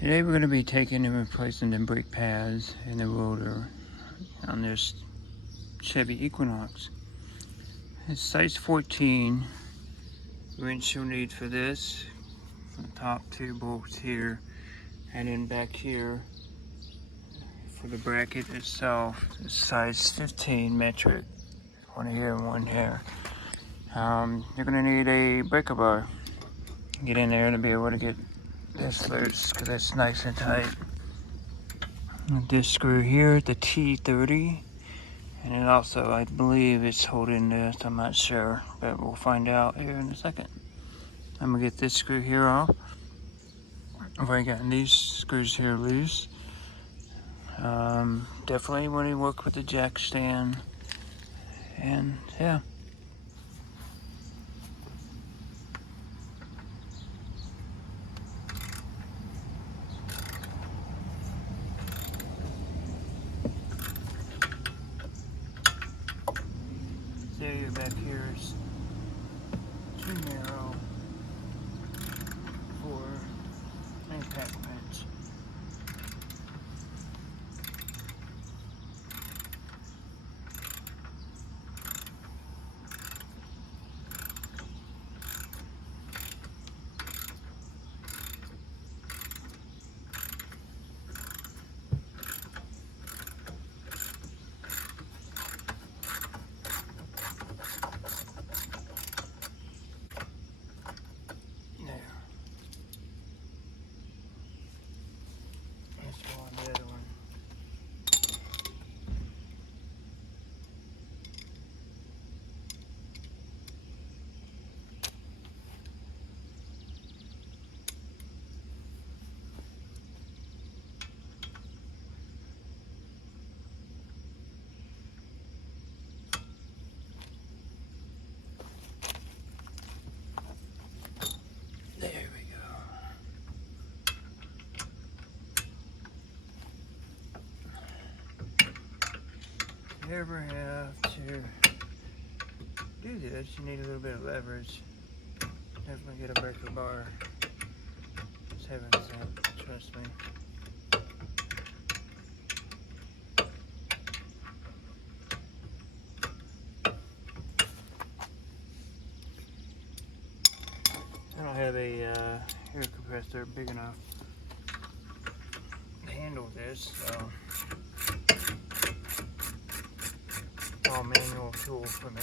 Today we're going to be taking and replacing the brake pads and the rotor on this Chevy Equinox. It's size 14 wrench you'll need for this. The top two bolts here, and then back here for the bracket itself is size 15 metric. One here and one here. You're going to need a breaker bar. Get in there to be able to get this loose because it's nice and tight. And this screw here, the T30, and it also, I believe it's holding this, I'm not sure, but we'll find out here in a second. I'm gonna get this screw here off. I've already gotten these screws here loose. Definitely want to work with the jack stand, and yeah. This area back here is too narrow for impact wrench. The other one. There we go. If you ever have to do this, you need a little bit of leverage. Definitely get a breaker bar. It's heaven sent, trust me. I don't have a air compressor big enough to handle this, so it's all manual tool for me.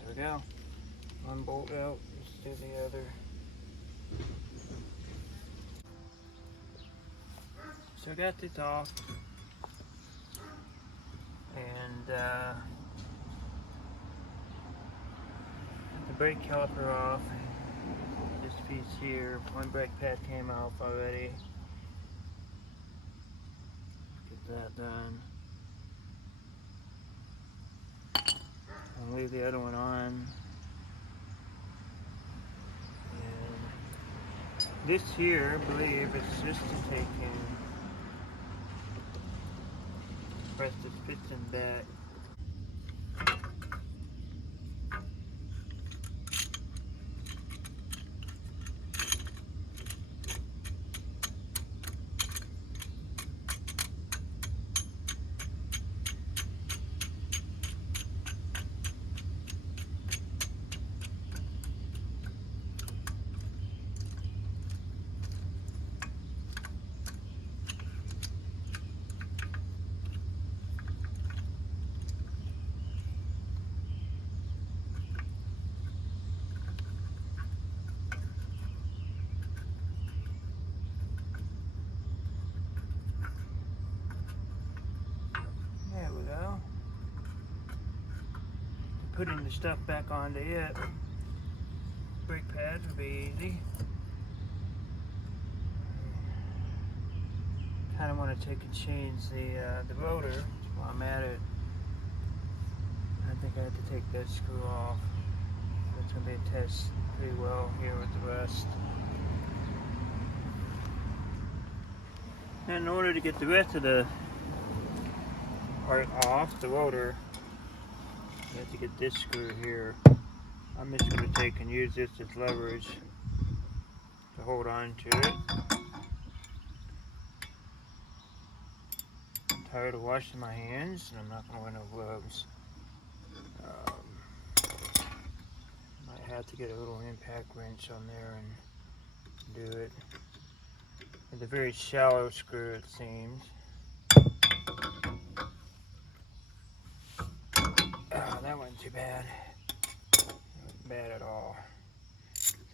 There we go. One bolt out, let's do the other. So I got this off, and the brake caliper off. This piece here, one brake pad came off already. Get that done. I'll leave the other one on. And this here, I believe, it's just to take and press this piston back. Putting the stuff back onto it, brake pads will be easy. Kind of want to take and change the rotor while I'm at it. I think I have to take that screw off. It's going to be a test pretty well here with the rest. And in order to get the rest of the part off, the rotor, you have to get this screw here. I'm just going to take and use this as leverage to hold on to it. I'm tired of washing my hands, and I'm not going to wear no gloves. Might have to get a little impact wrench on there and do it. It's a very shallow screw, it seems. That wasn't too bad. It wasn't bad at all.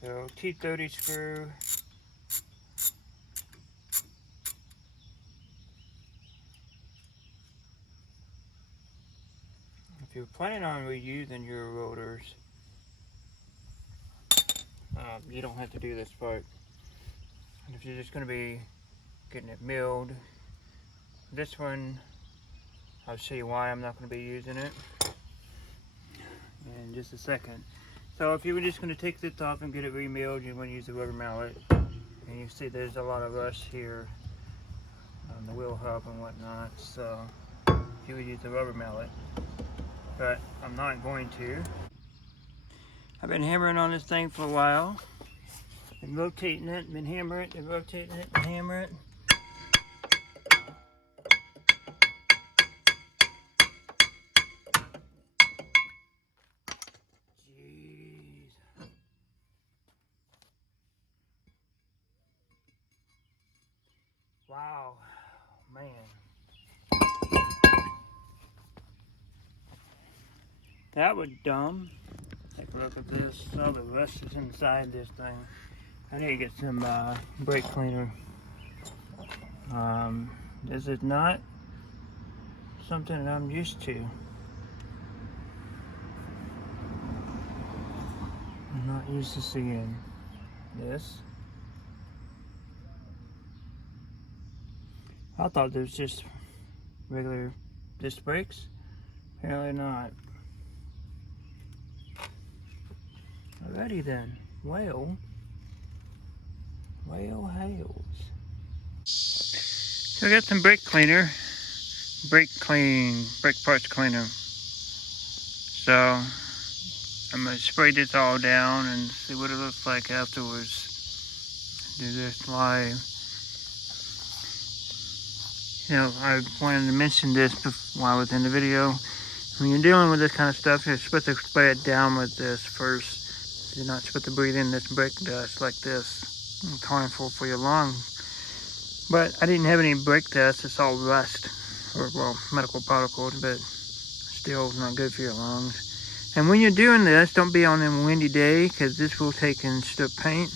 So T30 screw. If you're planning on reusing your rotors, you don't have to do this part. And if you're just going to be getting it milled, this one, I'll show you why I'm not going to be using it in just a second. So if you were just going to take this off and get it remilled, you're going to use the rubber mallet. And you see there's a lot of rust here on the wheel hub and whatnot, so you would use the rubber mallet. But I'm not going to. I've been hammering on this thing for a while. Been rotating it, been hammering it, and rotating it, and hammering it. Jeez. Wow, man. That was dumb. Take a look at this. All the rust is inside this thing. I need to get some brake cleaner. This is not something that I'm used to. I'm not used to seeing this. I thought there was just regular disc brakes. Apparently not. Alrighty then. Well, hails. So I got some brake cleaner, brake parts cleaner. So I'm gonna spray this all down and see what it looks like afterwards. Do this live. You know, I wanted to mention this while I was in the video. When you're dealing with this kind of stuff, you're supposed to spray it down with this first. You're not supposed to breathe in this brake dust like this. It's harmful for your lungs. But I didn't have any brake dust. It's all rust, or well, medical particles, but still not good for your lungs. And when you're doing this, don't be on a windy day, because this will take and strip paint.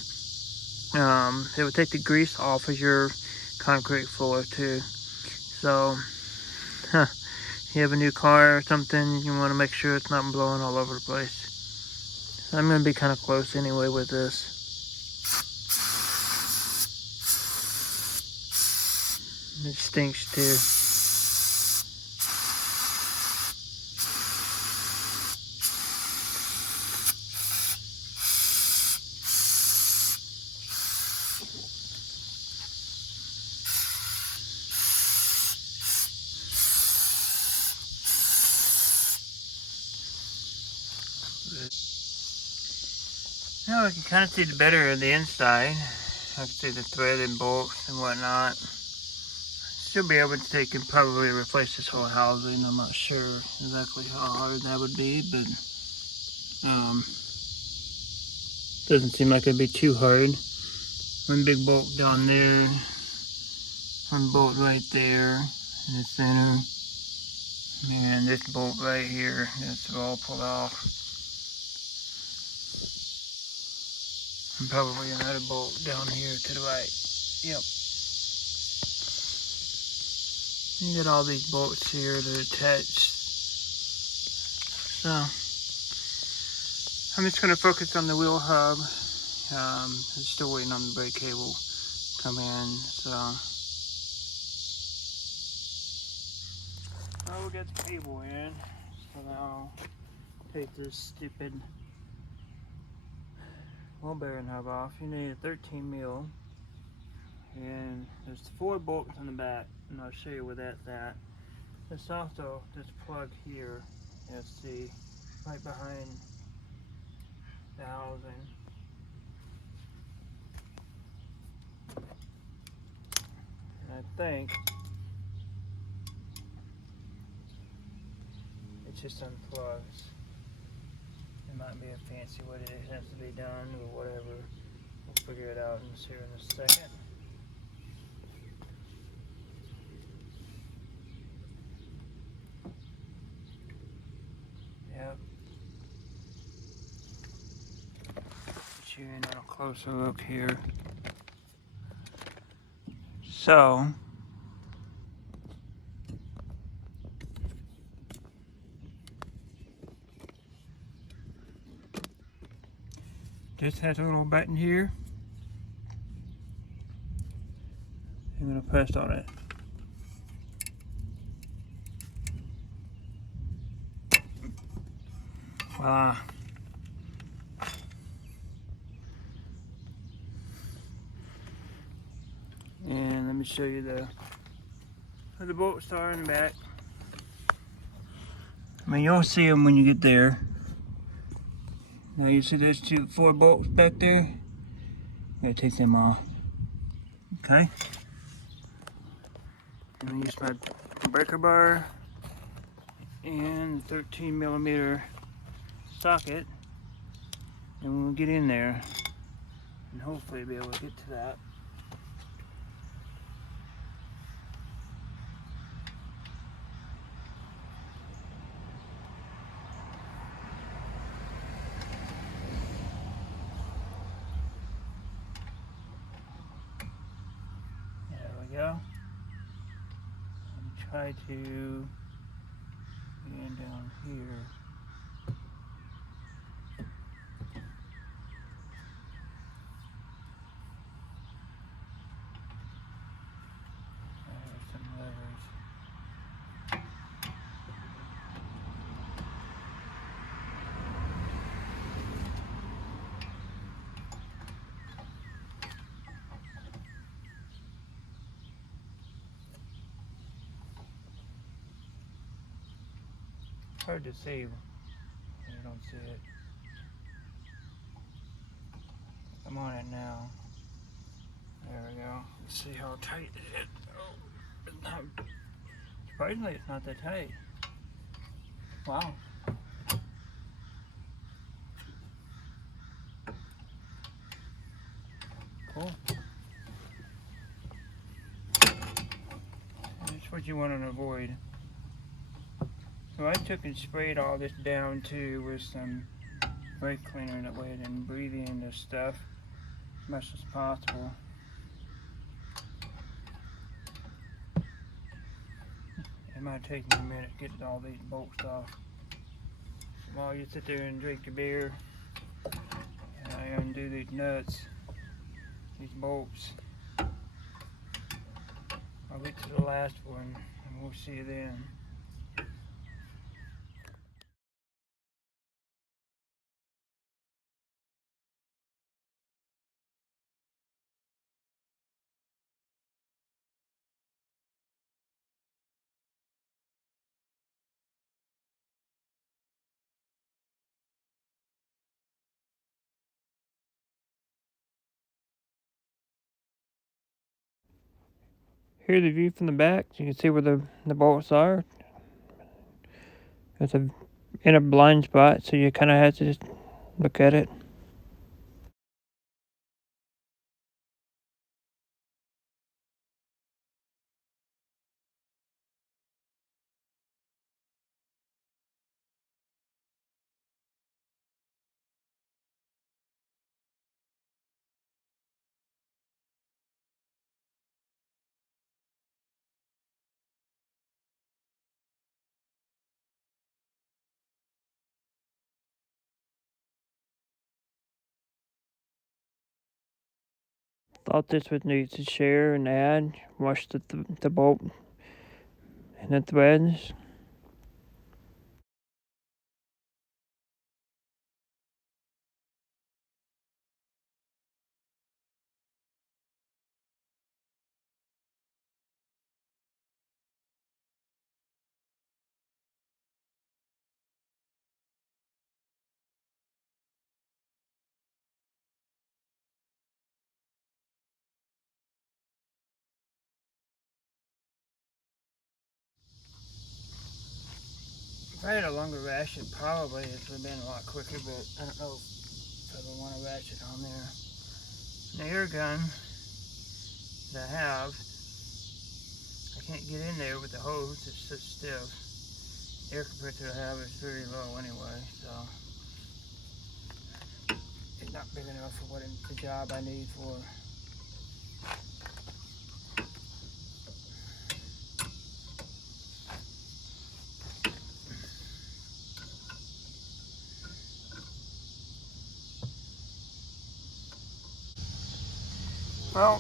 It will take the grease off of your concrete floor too. So, you have a new car or something, you want to make sure it's not blowing all over the place. I'm going to be kind of close anyway with this. It stinks too. Now I can kind of see the better of the inside. I can see the thread and bolts and whatnot. Still be able to take and probably replace this whole housing. I'm not sure exactly how hard that would be, but doesn't seem like it'd be too hard. One big bolt down there, one bolt right there in the center, and this bolt right here, that's all pulled off. And probably another bolt down here to the right. Yep. You got all these bolts here that are attached. So, I'm just going to focus on the wheel hub. I'm still waiting on the brake cable to come in. So, well, we got the cable in. So now I'll take this stupid wheel bearing hub off. You need a 13 mil. And there's 4 bolts in the back, and I'll show you where that's at. There's also this plug here, you'll see, right behind the housing. And I think it just unplugs. It might be a fancy way that it has to be done or whatever. We'll figure it out here in a second. Yep. Get you in on a closer look here. So, this has a little button here. I'm going to press on it. Voila. And let me show you where the bolts are in the back. I mean, you'll see them when you get there. Now you see those four bolts back there? I'm going to take them off. Okay. I'm going to use my breaker bar and 13mm socket, and we'll get in there and hopefully be able to get to that. There we go. And try to get in down here. There's some levers. Hard to see when you don't see it. I'm on it now. There we go. Let's see how tight it is. Oh, it's not, surprisingly, it's not that tight. Wow. Cool. That's what you want to avoid. So I took and sprayed all this down too with some brake cleaner, that way I didn't breathe in this stuff as much as possible. It might take me a minute to get all these bolts off. While you sit there and drink your beer, and I undo these nuts, these bolts. I'll get to the last one and we'll see you then. Here's the view from the back. So you can see where the bolts are. It's in a blind spot, so you kind of have to just look at it. Thought this was neat to share and add. Wash the bolt and the threads. If I had a longer ratchet, probably it would have been a lot quicker, but I don't know if I would want a ratchet on there. The air gun that I have, I can't get in there with the hose, it's so stiff. The air compressor I have is very low anyway, so it's not big enough for what the job I need for. Well,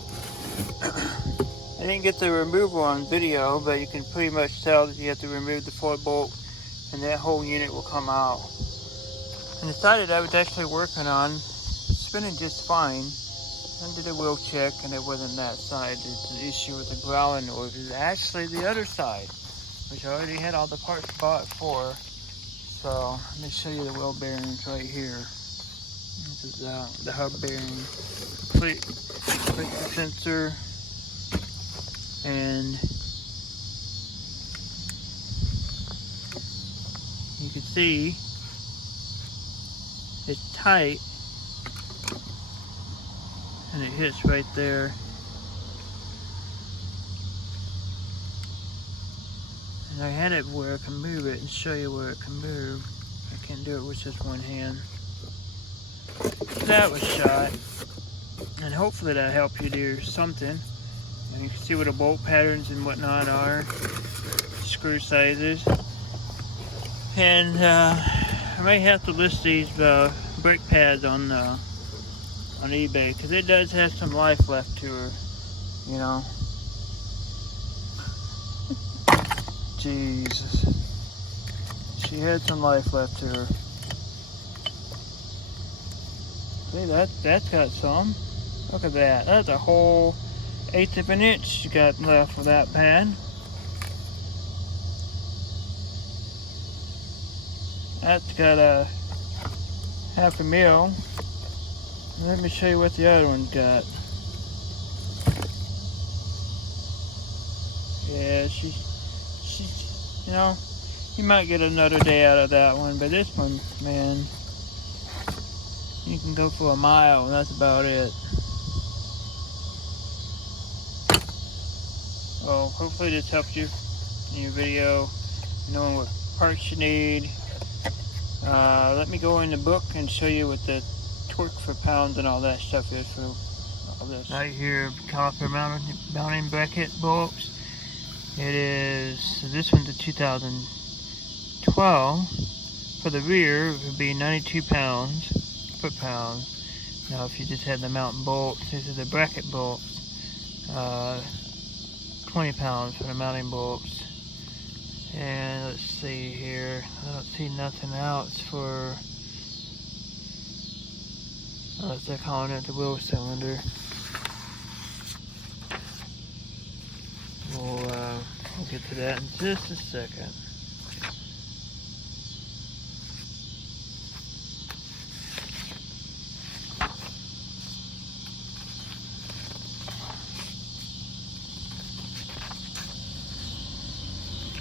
I didn't get the removal on video, but you can pretty much tell that you have to remove the floor bolt and that whole unit will come out. And the side that I was actually working on, it's spinning just fine. I did a wheel check and it wasn't that side. It's an issue with the growling noise. It's actually the other side, which I already had all the parts bought for. So let me show you the wheel bearings right here. This is the hub bearing. Complete the sensor, and you can see it's tight and it hits right there. And I had it where I can move it and show you where it can move. I can't do it with just one hand. That was shot, and hopefully that helped you do something. And you can see what the bolt patterns and whatnot are, screw sizes. And I might have to list these brake pads on eBay, because it does have some life left to her, you know. Jesus, she had some life left to her. See, that's got some. Look at that. That's a whole 1/8 of an inch you got left with that pad. That's got a 1/2 mil. Let me show you what the other one's got. Yeah, she's, you know, you might get another day out of that one, but this one, man, you can go for a mile, and that's about it. Well, hopefully this helps you in your video, knowing what parts you need. Let me go in the book and show you what the torque per pound and all that stuff is for all this. Right here, caliper mounting bracket bolts. It is, so this one's a 2012. For the rear, it would be 92 pounds, foot-pounds. Now, if you just had the mounting bolts, these are the bracket bolts. 20 pounds for the mounting bolts. And let's see here, I don't see nothing else for, unless they're calling it the wheel cylinder. We'll get to that in just a second.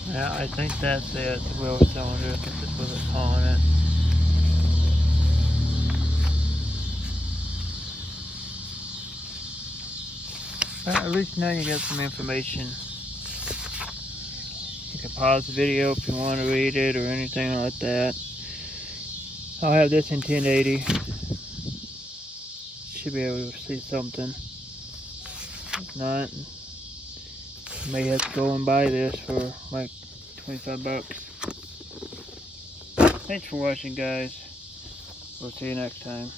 Yeah, I think that's it, the wheel cylinder. I think that's what they're calling it. Well, at least now you got some information. You can pause the video if you want to read it or anything like that. I'll have this in 1080. Should be able to see something. If not, you may have to go and buy this for like 25 bucks. Thanks for watching, guys. We'll see you next time.